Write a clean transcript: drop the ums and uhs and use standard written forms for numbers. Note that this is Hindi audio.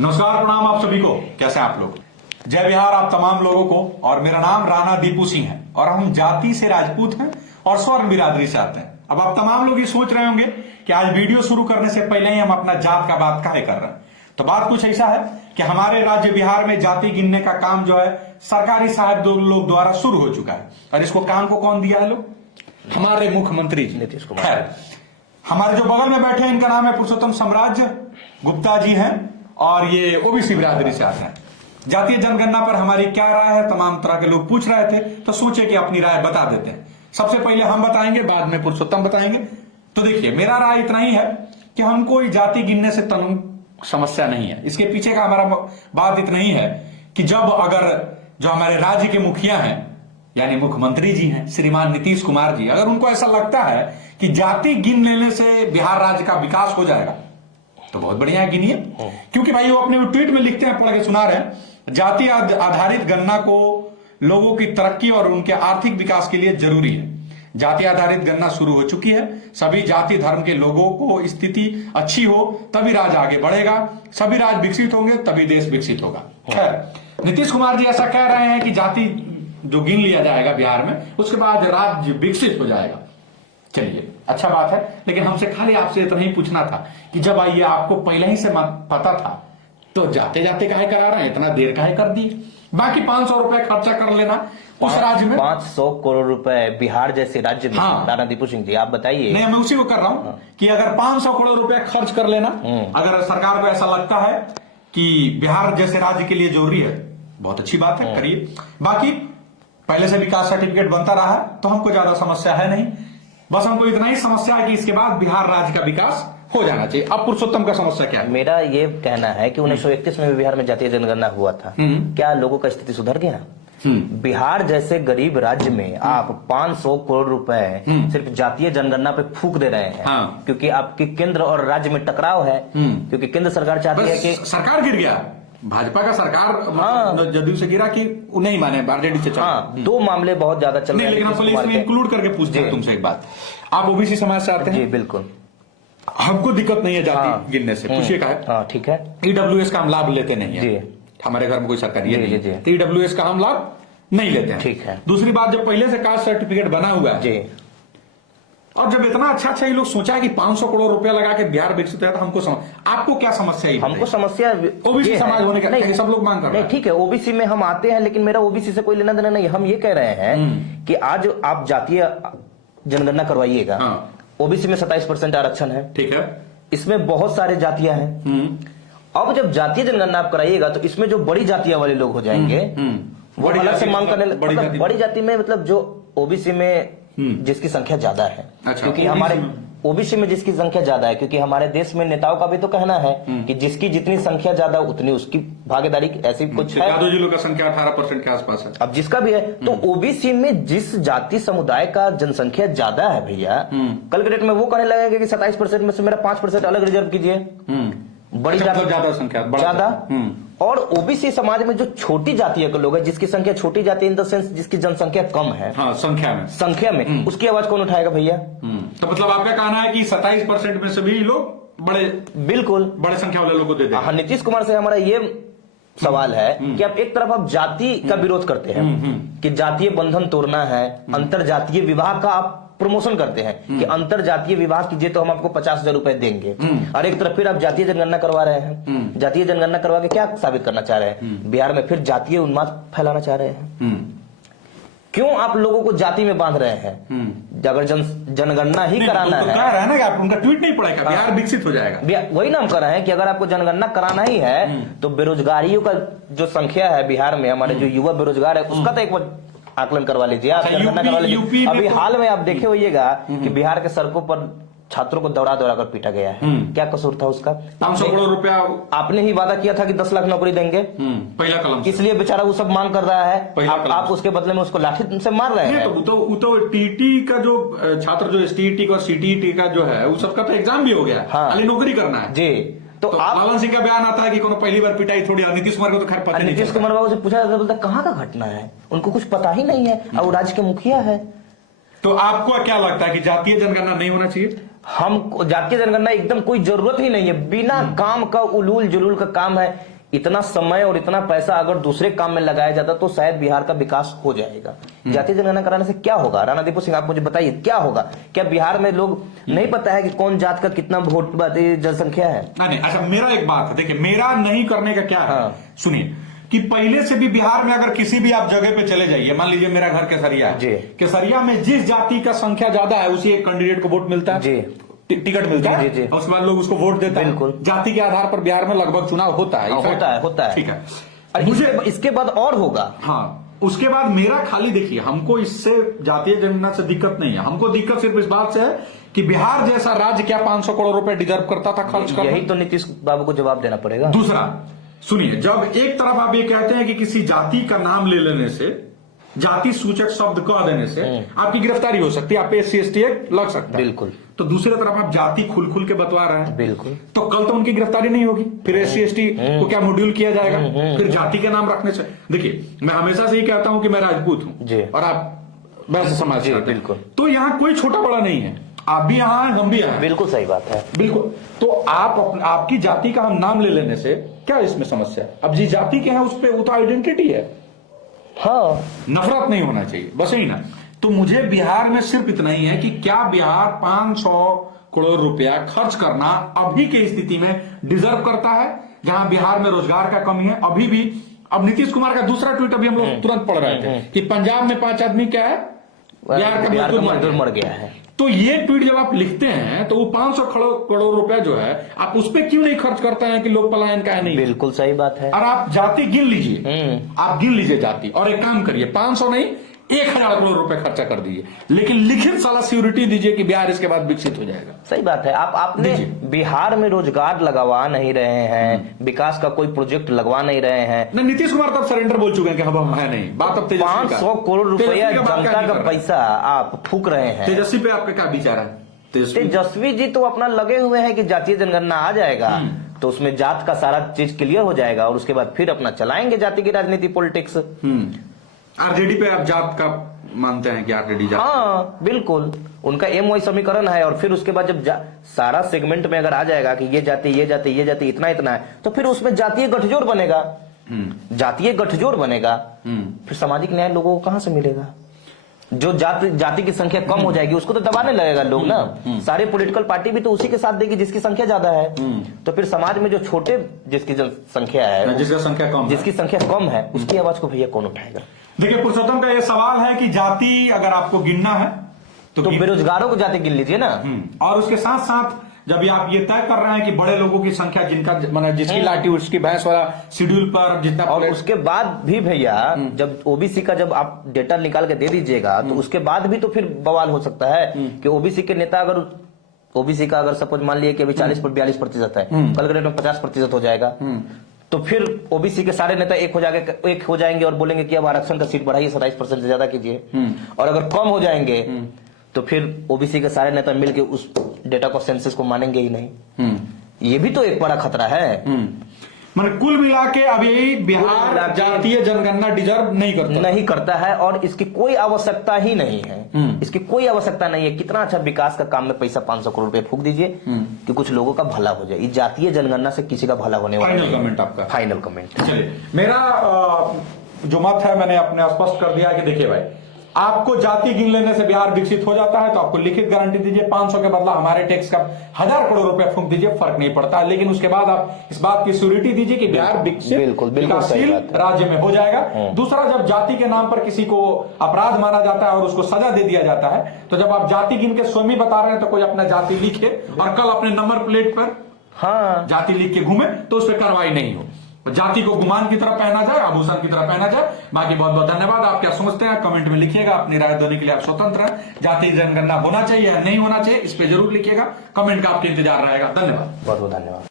नमस्कार, प्रणाम आप सभी को। कैसे हैं आप लोग? जय बिहार आप तमाम लोगों को। और मेरा नाम राणा दीपू सिंह है और हम जाति से राजपूत हैं और स्वर्ण बिरादरी से आते हैं। अब आप तमाम लोग ये सोच रहे होंगे कि आज वीडियो शुरू करने से पहले ही हम अपना जात का बात काहे कर रहे हैं। तो बात कुछ ऐसा है कि हमारे राज्य बिहार में जाति गिनने का काम जो है सरकारी साहब लोग द्वारा शुरू हो चुका है। और इसको काम को कौन दिया है? लोग हमारे मुख्यमंत्री नीतीश कुमार। हमारे जो बगल में बैठे हैं इनका नाम है पुरुषोत्तम साम्राज्य गुप्ता जी हैं और ये ओबीसी बिरादरी से आते हैं। जातीय जनगणना पर हमारी क्या राय है, तमाम तरह के लोग पूछ रहे थे, तो सोचे कि अपनी राय बता देते हैं। सबसे पहले हम बताएंगे, बाद में पुरुषोत्तम बताएंगे। तो देखिए, मेरा राय इतना ही है कि हमको कोई जाति गिनने से समस्या नहीं है। इसके पीछे का हमारा बात इतना ही है कि जब अगर जो हमारे राज्य के मुखिया हैं यानी मुख्यमंत्री जी हैं श्रीमान नीतीश कुमार जी, अगर उनको ऐसा लगता है कि जाति गिन लेने से बिहार राज्य का विकास हो जाएगा तो बहुत बढ़िया है, गिनिए। क्योंकि भाई वो अपने ट्वीट में लिखते हैं, पढ़ के सुना रहे हैं, जाति आधारित गणना को लोगों की तरक्की और उनके आर्थिक विकास के लिए जरूरी है। जाति आधारित गणना शुरू हो चुकी है। सभी जाति धर्म के लोगों को स्थिति अच्छी हो तभी राज्य आगे बढ़ेगा, सभी राज्य विकसित होंगे तभी देश विकसित होगा। खैर, नीतीश कुमार जी ऐसा कह रहे हैं कि जाति जो गिन लिया जाएगा बिहार में उसके बाद राज्य विकसित हो जाएगा। चलिए, अच्छा बात है, लेकिन हमसे खाली आपसे इतना ही पूछना था कि जब आइए आपको पहले ही से पता था तो जाते जाते काहे करा रहे हैं, इतना देर काहे कर दी? बाकी 500 रुपए खर्चा कर लेना उस राज्य में। 500 करोड़ रुपए बिहार जैसे राज्य में। हाँ। राणा दीपू सिंह जी आप बताइए। नहीं, मैं उसी को कर रहा हूं कि अगर 500 करोड़ रुपए खर्च कर लेना, अगर सरकार को ऐसा लगता है कि बिहार जैसे राज्य के लिए जरूरी है, बहुत अच्छी बात है, करिए। बाकी पहले से विकास सर्टिफिकेट बनता रहा है तो हमको ज्यादा समस्या है नहीं। बस हमको इतना ही समस्या है कि इसके बाद बिहार राज्य का विकास हो जाना चाहिए। अब पुरुषोत्तम का समस्या क्या है? मेरा ये कहना है कि 1931 में भी बिहार में जातीय जनगणना हुआ था। क्या लोगों का स्थिति सुधर गया? बिहार जैसे गरीब राज्य में आप 500 करोड़ रुपए सिर्फ जातीय जनगणना पे फूक दे रहे हैं। हाँ। क्योंकि आपके केंद्र और राज्य में टकराव है। क्योंकि केंद्र सरकार चाहती है कि सरकार गिर गया, भाजपा का सरकार जदयू से गिरा कि नहीं माने आरजेडी से चला। हाँ, दो मामले बहुत ज्यादा चल रहे हैं। लेकिन हम इसमें इंक्लूड करके पूछते हैं तुमसे एक बात। आप ओबीसी समाज से आते हैं? जी बिल्कुल। हमको दिक्कत नहीं है जाति गिनने से। पूछिए का है? ठीक है। ईडब्ल्यूएस का हम लाभ लेते नहीं है। हमारे घर में कोई सरकारी नहीं, ईडब्ल्यूएस का हम लाभ नहीं लेते हैं। ठीक है। दूसरी बात, जब पहले से कास्ट सर्टिफिकेट बना हुआ है जी, और जब इतना अच्छा ये लोग सोचा कि 500 करोड़ रुपया लगा के बिहार विकसित है, तो हमको आपको क्या समस्या है? हमको समस्या ओबीसी समाज होने का नहीं, सब लोग मांग कर रहे हैं। ठीक है, ओबीसी में हम आते हैं, लेकिन मेरा ओबीसी से कोई लेना देना नहीं। हम ये कह रहे हैं कि आज आप जातीय जनगणना करवाइएगा। ओबीसी में 27% आरक्षण है। ठीक है। इसमें बहुत सारे जातियां हैं। अब जब जातीय जनगणना आप कराइएगा तो इसमें जो बड़ी जातियां वाले लोग हो जाएंगे वो अलग से मांग करने मतलब बड़ी जाति में मतलब जो ओबीसी में जिसकी संख्या ज्यादा है। अच्छा, क्योंकि हमारे ओबीसी में जिसकी संख्या ज्यादा है, क्योंकि हमारे देश में नेताओं का भी तो कहना है कि जिसकी जितनी संख्या ज्यादा उतनी उसकी भागीदारी, ऐसी कुछ है। यादव जी लोग का संख्या 18% के आसपास है। अब जिसका भी है, तो ओबीसी में जिस जाति समुदाय का जनसंख्या ज्यादा है भैया, कल के डेट में वो कहने लगेगा कि 27% में से मेरा 5% अलग रिजर्व कीजिए। बड़ी ज्यादा संख्या ज्यादा। और ओबीसी समाज में जो छोटी जातियों के लोग हैं, जिसकी संख्या छोटी जाति इन द सेंस जिसकी जनसंख्या कम है, हाँ, संख्या में उसकी आवाज कौन उठाएगा भैया? तो मतलब आपका कहना है कि 27% में सभी लोग बड़े, बिल्कुल बड़े संख्या वाले लोगों को दे दें। हाँ, नीतीश कुमार से हमारा ये सवाल है कि आप एक तरफ आप जाति का विरोध करते हैं कि जातीय बंधन तोड़ना है, अंतर जातीय विवाह का आप प्रमोशन करते हैं कि अंतर जातीय विवाह कीजिए तो हम आपको 50,000 रुपए देंगे, और एक तरफ फिर आप जातीय जनगणना करवा रहे हैं। जातीय जनगणना करवा के क्या साबित करना चाह रहे हैं? बिहार में फिर जातीय उन्माद फैलाना चाह रहे हैं। क्यों आप लोगों को जाति में बांध रहे हैं? अगर जनगणना ही कराना है ना कि आप उनका ट्वीट नहीं पड़ेगा, बिहार विकसित हो जाएगा। वही नाम कर रहे हैं कि अगर आपको जनगणना कराना ही है तो बेरोजगारियों का जो संख्या है बिहार में, हमारे जो युवा बेरोजगार है उसका तो एक आकलन करवा लीजिए आप, जनगणना करवा लीजिए। अभी हाल में आप देखे होइएगा कि बिहार के सड़कों पर छात्रों को दौड़ा दौड़ा कर पीटा गया है। क्या कसूर था उसका? 500 करोड़ रुपया आपने ही वादा किया था कि 10 लाख नौकरी देंगे, पहला कलम, इसलिए बेचारा वो सब मांग कर रहा है। आप उसके बदले में उसको लाठी से मार रहे हैं। तो टीटी का जो छात्र जो एसटीईटी का सीटीईटी का जो है वो सबका तो एग्जाम भी हो गया, खाली नौकरी करना है जी। तो आप लालन सिंह का बयान आता है कि कोनो पहली बार पिटाई थोड़ी, नीतीश कुमार को तो खैर पता नहीं। नीतीश कुमार बाबू से पूछा जाता है, बोलता कहाँ का घटना है, उनको कुछ पता ही नहीं है और राज्य के मुखिया है। तो आपको क्या लगता है कि जातीय जनगणना नहीं होना चाहिए? हम जातीय जनगणना एकदम कोई जरूरत ही नहीं है, बिना काम का उलूल जुलूल का काम है। इतना समय और इतना पैसा अगर दूसरे काम में लगाया जाता तो शायद बिहार का विकास हो जाएगा। जातीय जनगणना कराने से क्या होगा? राणा दीपू सिंह, आप मुझे बताइए क्या होगा? क्या बिहार में लोग नहीं पता है कि कौन जात का कितना वोट जनसंख्या है? नहीं, अच्छा मेरा एक बात है, देखिए मेरा नहीं करने का क्या है, सुनिए कि पहले से भी बिहार में अगर किसी भी आप जगह पे चले जाइए, मान लीजिए मेरा घर केसरिया है, केसरिया में जिस जाति का संख्या ज्यादा है उसी एक कैंडिडेट को वोट मिलता है, टिकट मिलता है, और उसके बाद लोग उसको वोट देते हैं। जाति के आधार पर बिहार में लगभग चुनाव होता है, होता है। ठीक है, मुझे इसके बाद और होगा। हाँ, उसके बाद मेरा खाली देखिए, हमको इससे जातीय जनगणना से दिक्कत नहीं है, हमको दिक्कत सिर्फ इस बात से है कि बिहार जैसा राज्य क्या 500 करोड़ रुपए डिजर्व करता था खर्च करना? यही तो नीतीश बाबू को जवाब देना पड़ेगा। दूसरा सुनिए, जब एक तरफ आप ये कहते हैं कि किसी जाति का नाम ले लेने से, जाति सूचक शब्द कह देने से आपकी गिरफ्तारी हो सकती है, आप पे SC/ST एक्ट लग सकता है, बिल्कुल, तो दूसरी तरफ आप जाति खुल खुल के बतवा रहे हैं, बिल्कुल, तो कल तो उनकी गिरफ्तारी नहीं होगी, फिर SC/ST को क्या मॉड्यूल किया जाएगा? फिर जाति के नाम रखने से, देखिए मैं हमेशा से ही कहता हूं कि मैं राजपूत हूं और आप वैसे समाज से, बिल्कुल, तो यहाँ कोई छोटा बड़ा नहीं है, आप भी यहाँ हैं, हम भी यहाँ, बिल्कुल सही बात है, बिल्कुल। तो आपकी जाति का हम नाम ले लेने से क्या इसमें समस्या है? अब जिस जाति के हैं उस पर वो तो आइडेंटिटी है, हाँ, नफरत नहीं होना चाहिए, बस यही ना। तो मुझे बिहार में सिर्फ इतना ही है कि क्या बिहार 500 करोड़ रुपया खर्च करना अभी की स्थिति में डिजर्व करता है, जहां बिहार में रोजगार का कमी है अभी भी। अब नीतीश कुमार का दूसरा ट्वीट अभी हम लोग तुरंत पढ़ रहे थे कि पंजाब में 5 आदमी क्या है, बिहार का मजदूर मर गया है। तो ये ट्वीट जब आप लिखते हैं तो वो 500 करोड़ रुपया जो है आप उस पर क्यों नहीं खर्च करते हैं कि लोक पलायन का है नहीं? बिल्कुल सही बात है। और आप जाति गिन लीजिए, आप गिन लीजिए जाति, और एक काम करिए 500 नहीं 1000 करोड़ रुपए खर्चा कर दीजिए, लेकिन लिखित साला सिक्योरिटी दीजिए कि बिहार इसके बाद विकसित हो जाएगा। सही बात है। आपने बिहार में रोजगार लगवा नहीं रहे हैं, विकास का कोई प्रोजेक्ट लगवा नहीं रहे हैं। नीतीश कुमार तब सरेंडर बोल चुके हैं कि हम है नहीं, बात अब 500 करोड़ रुपया जनता का पैसा आप फूक रहे हैं। तेजस्वी पे आपका क्या विचार है? तेजस्वी जी तो अपना लगे हुए हैं कि जातीय जनगणना आ जाएगा तो उसमें जात का सारा चीज क्लियर हो जाएगा और उसके बाद फिर अपना चलाएंगे जाति की राजनीति, पॉलिटिक्स। आरजेडी पे आप जात का मानते हैं कि आरजेडी जात? हाँ बिल्कुल, उनका MY समीकरण है, और फिर उसके बाद जब सारा सेगमेंट में अगर आ जाएगा कि ये जाति ये जाति ये जाति इतना इतना है, तो फिर उसमें जातीय गठजोड़ बनेगा, जातीय गठजोड़ बनेगा, फिर सामाजिक न्याय लोगों को कहां से मिलेगा? जो जाति की संख्या कम हो जाएगी उसको तो दबाने लगेगा लोग ना। सारे पॉलिटिकल पार्टी भी तो उसी के साथ देगी जिसकी संख्या ज्यादा है। तो फिर समाज में जो छोटे जिसकी संख्या है, जिसकी संख्या कम है, उसकी आवाज को भैया कौन उठाएगा? देखिए पुरुषोत्तम का ये सवाल है कि जाति अगर आपको गिनना है तो बेरोजगारों को जाति गिन लीजिए ना, और उसके साथ साथ जब आप ये तय कर रहे हैं कि बड़े लोगों की संख्या जिनका मतलब जिसकी लाठी उसकी भैंस वाला शेड्यूल पर जितना, और उसके बाद भी भैया जब OBC का जब आप डेटा निकाल के दे दीजिएगा तो उसके बाद भी तो फिर बवाल हो सकता है कि OBC के नेता अगर OBC का अगर सपोज मान लिया कि अभी 40-42% है, कल के डेट में 50% हो जाएगा, तो फिर OBC के सारे नेता एक हो जाएंगे और बोलेंगे कि अब आरक्षण का सीट बढ़ाइए 27% से ज्यादा कीजिए। और अगर कम हो जाएंगे तो फिर OBC के सारे नेता मिलके उस डेटा को सेंसस को मानेंगे ही नहीं। ये भी तो एक बड़ा खतरा है। मतलब कुल मिला के अभी बिहार जातीय जनगणना डिजर्व नहीं करता है, और इसकी कोई आवश्यकता ही नहीं है। इसकी कोई आवश्यकता नहीं है। कितना अच्छा विकास का काम में पैसा 500 करोड़ रुपए फूक दीजिए कि कुछ लोगों का भला हो जाए। इस जातीय जनगणना से किसी का भला होने वाला नहीं। फाइनल कमेंट आपका? फाइनल कमेंट चलिए, मेरा जो मत है मैंने अपने स्पष्ट कर दिया कि देखिए भाई, आपको जाति गिन लेने से बिहार विकसित हो जाता है तो आपको लिखित गारंटी दीजिए, 500 के बदला हमारे टैक्स का 1000 करोड़ रुपए फूंक दीजिए, फर्क नहीं पड़ता। लेकिन उसके बाद आप इस बात की श्योरिटी दीजिए कि बिहार विकसित विकासशील राज्य में हो जाएगा। दूसरा, जब जाति के नाम पर किसी को अपराध माना जाता है और उसको सजा दे दिया जाता है, तो जब आप जाति गिन के स्वयं ही बता रहे हैं तो कोई अपना जाति लिखे और कल अपने नंबर प्लेट पर जाति लिख के घूमे तो उस पर कार्रवाई नहीं हो। जाति को गुमान की तरफ पहना जाए, आभूषण की तरफ पहना जाए। बाकी बहुत बहुत धन्यवाद। आप क्या समझते हैं कमेंट में लिखिएगा, अपनी राय देने के लिए आप स्वतंत्र हैं। जाति जनगणना होना चाहिए या नहीं होना चाहिए इस पे जरूर लिखिएगा, कमेंट का आपका इंतजार रहेगा। धन्यवाद, बहुत बहुत धन्यवाद।